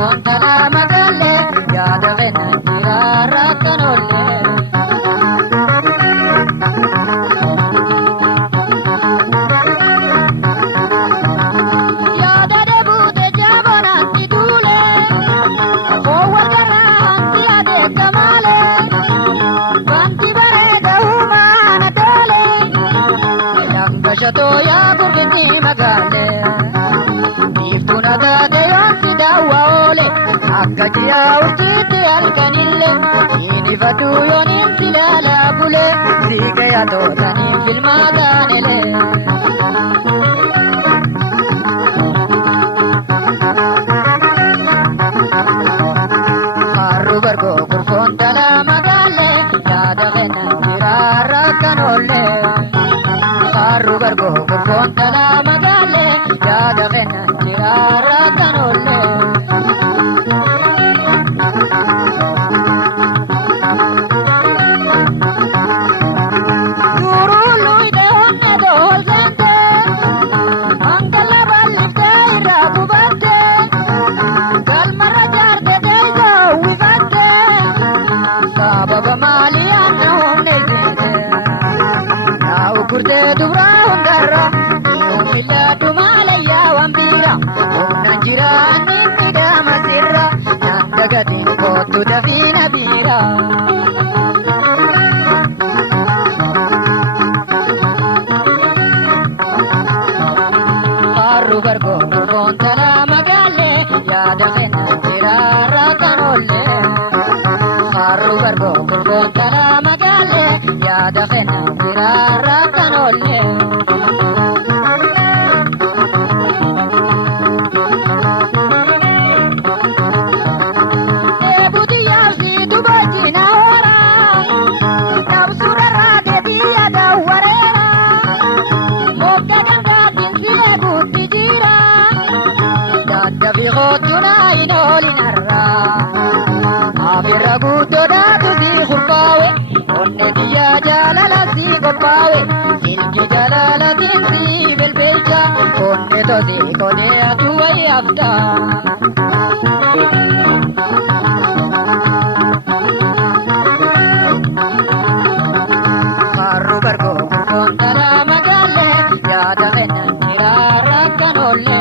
kontala magalle yaada fena jiraarra kan olle. Yaada deebute jaabonaatti duule foowwa garaanti adeetta maale wanti bareeda uumaana toole langashatoo yaa gurgisi magalle. Iftuuna taate yoonsi daawwa oole akka ji'a urjiitti halkanille inifatu yooniin si laalaa bule siigaya tootaniin filmaataanele. Harru bargoo kurfoon talaa magaalle yaada fena jiraarra kan olle. Harru bargoo kurfoon talaa magaalle yaada fena jiraarra kan olle. Durullu ide honne doolsente mangala balliftee irraa bubatte galmarra jaarte deeysa uwwifatte sababa maalii anna humne geete yaa'u kurtee dubraa hundarra miilaadhu maalayyaa wambiira humna jiraanni midhaama sirra nyaata gatiin kootu dafiina biira. Harru bargoo kurfoon talaa magaalle yaada fena jiraarra kan olle. Harru bargoo kurfoon talaa magaalle yaada fena jiraarra kan olle. Eebuti yaabsi dubajjina hoora dabsura raagetii yaada wareera mogga gandaatiin silee guutti jira daddabi hootuna hin oolinarra afirra guuttodhaatu si kurfaawe onne biyyaa jaalala si qophaawe ilki jalaalatiin si belbelcha onne tosi kodee aduu wayi afta. Harru bargoo kurfoon talaa magaalle yaada fena jiraarra kan olle.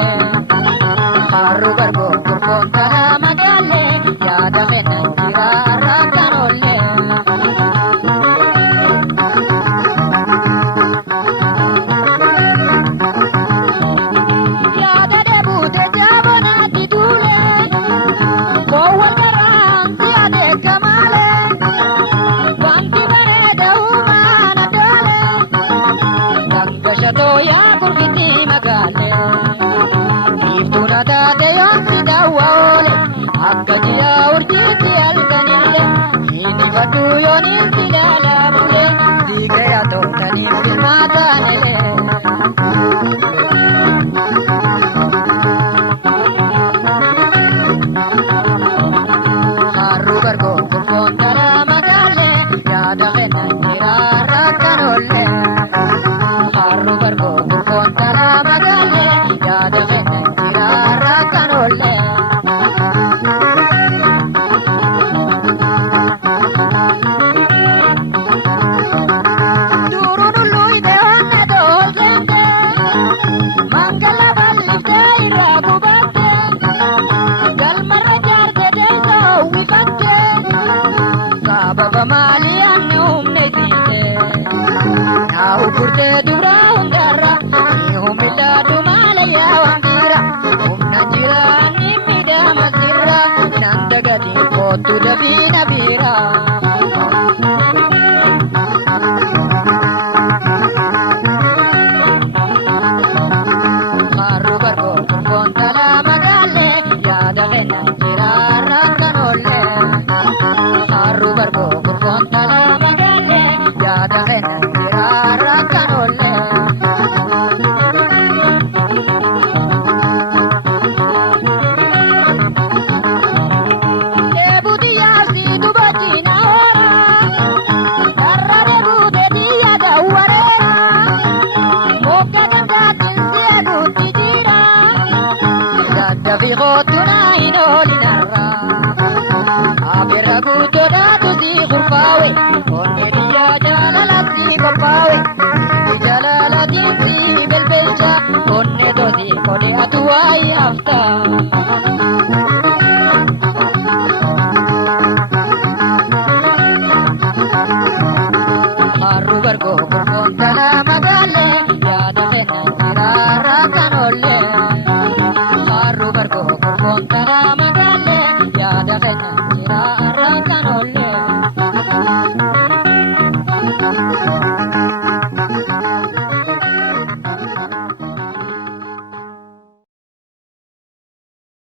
Harru bargoo kurfoon talaa magaalle yaada fena jiraarra kan olle. Yaada deebute jaabonaatti duule foowwa garaanti adeeka maale wanti bareeda uumaana toole langashatoo yaa gurgisi magaalle. Iftuuna taate yoonsi daawwa oole akka ji'a urjiitti halkanille inifatu yooniin si laalaa bule siigaya tootaniin filmaataanele. Harru bargoo kurfoon talaa magaalle yaada fena jiraarra kan olle. Harru bargoo kurfoon talaa magaalle yaada fena jiraarra kan olle. Durullu ide honne doolsente mangala balliftee irraa gubatte galmarra jaarte deeysa uwwifatte sababa maalii anna humne giite yaa'u kurtee dubraa hundarra miilaadhu maalayyaa wambiira humna jiraanni midhaama sirra nyaata gatiin kootu dafiina biira. Harru bargoo kurfoon talaa magaalle yaada fena jiraarra kan olle. Harru bargoo kurfoon talaa magaalle yaada fena jiraarra kan olle. Eebuti yaabsi dubajjina hoora karra deebute yaada wareera mogga gandaatiin si eeguutti jira daddabi kootuna hin oolinarra. Abirra guutoodhaatu si kurfaawe onni biyya jaalalatti qophaawe. Jaalalatiin si belbelcha onni tosi kodhe atu waayee hafta.